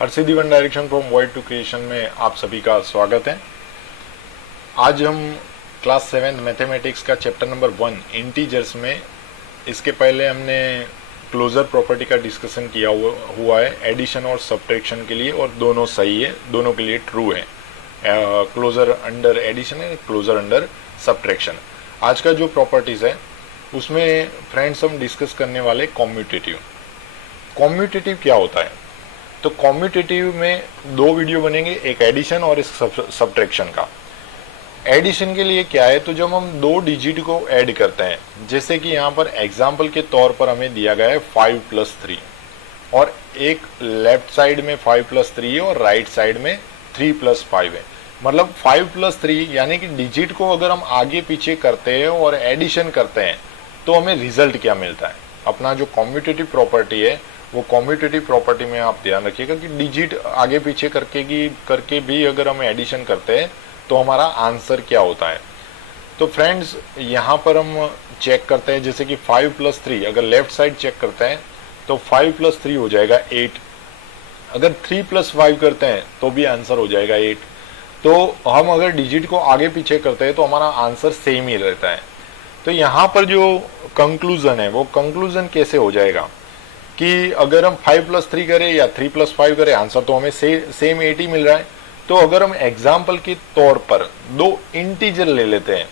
हर सीधी one direction from void to creation में आप सभी का स्वागत है। आज हम क्लास 7 मैथमेटिक्स का चैप्टर नंबर 1 इंटीजर्स में, इसके पहले हमने क्लोजर प्रॉपर्टी का डिस्कशन किया हुआ है एडिशन और सब्ट्रैक्शन के लिए, और दोनों सही है, दोनों के लिए ट्रू है। क्लोजर अंडर एडिशन है, क्लोजर अंडर सब्ट्रैक्शन। आज का जो प्रॉपर्टीज है उसमें फ्रेंड्स हम डिस्कस करने वाले कॉम्यूटेटिव। कॉम्यूटेटिव क्या होता है? तो कॉम्यूटेटिव में दो वीडियो बनेंगे, एक एडिशन और एक सब्ट्रैक्शन का। एडिशन के लिए क्या है, तो जब हम दो डिजिट को ऐड करते हैं, जैसे कि यहाँ पर एग्जाम्पल के तौर पर हमें दिया गया है 5 + 3, और एक लेफ्ट साइड में 5 + 3 है और राइट साइड में 3 + 5 है। मतलब 5 + 3 यानी कि डिजिट को अगर हम आगे पीछे करते हैं और एडिशन करते हैं तो हमें रिजल्ट क्या मिलता है। अपना जो कॉम्यूटेटिव प्रॉपर्टी है वो कॉम्यूटेटिव प्रॉपर्टी में आप ध्यान रखिएगा कि डिजिट आगे पीछे करके भी अगर हम एडिशन करते हैं तो हमारा आंसर क्या होता है। तो फ्रेंड्स यहाँ पर हम चेक करते हैं, जैसे कि 5 + 3 अगर लेफ्ट साइड चेक करते हैं तो 5 + 3 हो जाएगा 8। अगर 3 + 5 करते हैं तो भी आंसर हो जाएगा 8। तो हम अगर डिजिट को आगे पीछे करते हैं तो हमारा आंसर सेम ही रहता है। तो यहाँ पर जो कंक्लूजन है वो कंक्लूजन कैसे हो जाएगा कि अगर हम 5 + 3 करें या 3 + 5 करें, आंसर तो हमें सेम 8 ही मिल रहा है। तो अगर हम एग्जाम्पल के तौर पर दो इंटीजर ले लेते हैं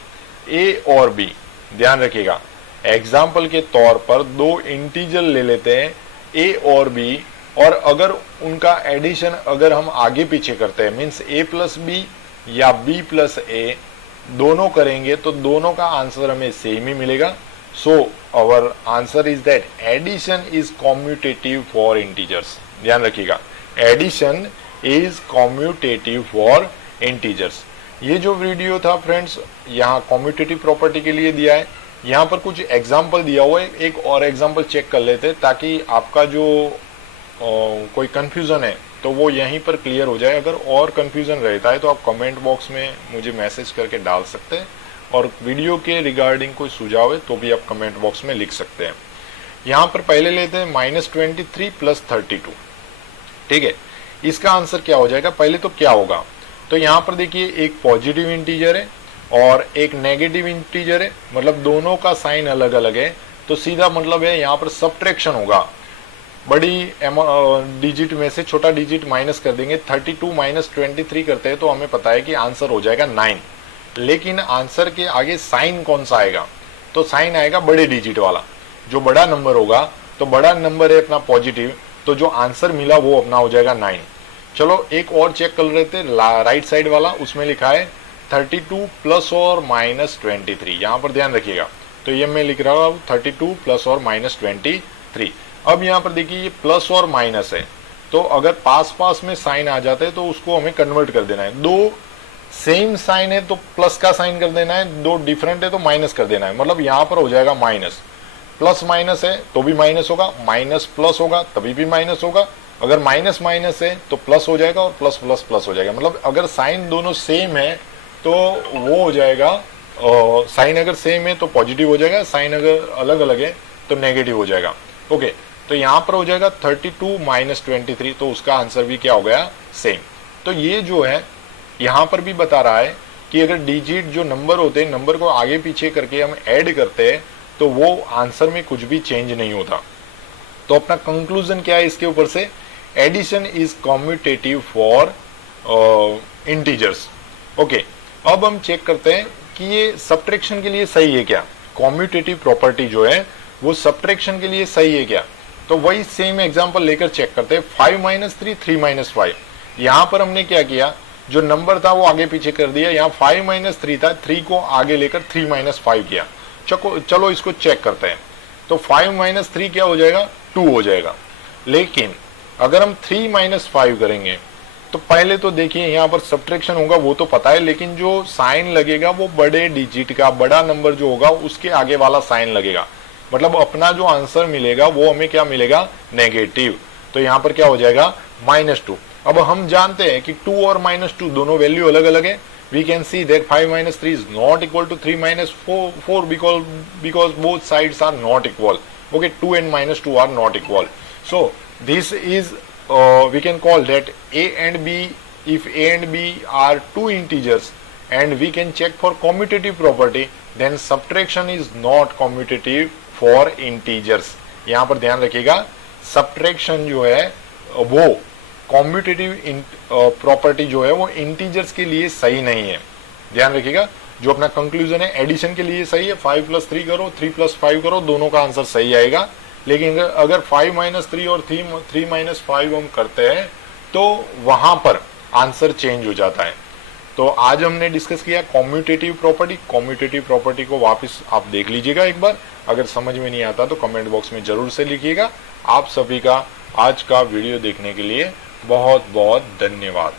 ए और बी, ध्यान रखिएगा, एग्जाम्पल के तौर पर दो इंटीजर ले लेते हैं ए और बी, और अगर उनका एडिशन अगर हम आगे पीछे करते हैं, मीन्स a + b या b + a दोनों करेंगे तो दोनों का आंसर हमें सेम ही मिलेगा। So our answer is that addition is commutative for integers. ध्यान रखिएगा, addition is commutative for integers. ये जो वीडियो था फ्रेंड्स यहाँ कॉम्यूटेटिव प्रॉपर्टी के लिए दिया है। यहाँ पर कुछ एग्जाम्पल दिया हुआ है, एक और एग्जाम्पल चेक कर लेते हैं ताकि आपका जो कोई कंफ्यूजन है तो वो यहीं पर क्लियर हो जाए। अगर और कंफ्यूजन रहता है तो आप कमेंट बॉक्स में मुझे मैसेज करके डाल सकते हैं, और वीडियो के रिगार्डिंग कोई सुझाव है तो भी आप कमेंट बॉक्स में लिख सकते हैं। यहाँ पर पहले लेते हैं -23 + 32। ठीक है, इसका आंसर क्या हो जाएगा? पहले तो क्या होगा, तो यहाँ पर देखिए एक पॉजिटिव इंटीजर है और एक नेगेटिव इंटीजर है, मतलब दोनों का साइन अलग अलग है। तो सीधा मतलब है यहाँ पर सब्ट्रैक्शन होगा, बड़ी डिजिट में से छोटा डिजिट माइनस कर देंगे। 32 - 23 करते हैं तो हमें पता है कि आंसर हो जाएगा 9। लेकिन आंसर के आगे साइन कौन सा आएगा? तो साइन आएगा बड़े डिजिट वाला। जो बड़ा नंबर होगा, तो बड़ा नंबर है अपना पॉजिटिव, तो जो आंसर मिला वो अपना हो जाएगा 9। चलो एक और चेक कर रहे थे, राइट साइड वाला, उसमें लिखा है 32 ± 23। यहाँ पर ध्यान रखिएगा, तो ये मैं लिख रहा हूँ 32 ± 23। अब यहाँ पर देखिए ये प्लस और माइनस है, तो अगर पास पास में साइन आ जाते हैं तो उसको हमें कन्वर्ट कर देना है। दो सेम साइन है तो प्लस का साइन कर देना है, दो डिफरेंट है तो माइनस कर देना है। मतलब यहाँ पर हो जाएगा माइनस, प्लस माइनस है तो भी माइनस होगा, माइनस प्लस होगा तभी भी माइनस होगा, अगर माइनस माइनस है तो प्लस हो जाएगा, और प्लस प्लस प्लस हो जाएगा। मतलब अगर साइन दोनों सेम है तो वो हो जाएगा, साइन अगर सेम है तो पॉजिटिव हो जाएगा, साइन अगर अलग अलग है तो नेगेटिव हो जाएगा। ओके, तो यहाँ पर हो जाएगा 32 - 23, तो उसका आंसर भी क्या हो गया? सेम। तो ये जो है यहाँ पर भी बता रहा है कि अगर डिजिट जो नंबर होते हैं, नंबर को आगे पीछे करके हम ऐड करते हैं तो वो आंसर में कुछ भी चेंज नहीं होता। तो अपना कंक्लूजन क्या है इसके ऊपर से? Addition is commutative for integers. Okay, अब हम चेक करते हैं कि ये सब्ट्रैक्शन के लिए सही है क्या। कॉम्यूटेटिव प्रॉपर्टी जो है वो सब्ट्रैक्शन के लिए सही है क्या? तो वही सेम एग्जांपल लेकर चेक करते हैं। 5 - 3 3 - 5। यहाँ पर हमने क्या किया, जो नंबर था वो आगे पीछे कर दिया। यहाँ 5 - 3 था, 3 को आगे लेकर 3 - 5 किया। चलो इसको चेक करते हैं। तो 5 - 3 क्या हो जाएगा? 2 हो जाएगा। लेकिन अगर हम 3 - 5 करेंगे तो पहले तो देखिए यहाँ पर सब्ट्रैक्शन होगा वो तो पता है, लेकिन जो साइन लगेगा वो बड़े डिजिट का, बड़ा नंबर जो होगा उसके आगे वाला साइन लगेगा। मतलब अपना जो आंसर मिलेगा वो हमें क्या मिलेगा? नेगेटिव। तो यहाँ पर क्या हो जाएगा? -2। अब हम जानते हैं कि 2 और -2 दोनों वैल्यू अलग अलग है। We can see that 5 - 3 is not equal to 3 - 4 because both sides are not equal. Okay, 2 and -2 are not equal. So this is we can call that a and b, if a and b are two integers and we can check for commutative property, then subtraction is not commutative for integers. यहां पर ध्यान रखिएगा, subtraction जो है वो commutative property जो है वो इंटीजर्स के लिए सही नहीं है। ध्यान रखिएगा, जो अपना कंक्लूजन है एडिशन के लिए सही है, 5 + 3 करो, 3 + 5 करो, दोनों का आंसर सही आएगा। लेकिन अगर 5 - 3 और 3 - 5 हम करते हैं तो वहां पर आंसर चेंज हो जाता है। तो आज हमने डिस्कस किया कॉम्यूटेटिव प्रॉपर्टी। कॉम्यूटेटिव प्रॉपर्टी को वापस आप देख लीजिएगा एक बार, अगर समझ में नहीं आता तो कमेंट बॉक्स में जरूर से लिखिएगा। आप सभी का आज का वीडियो देखने के लिए बहुत बहुत धन्यवाद।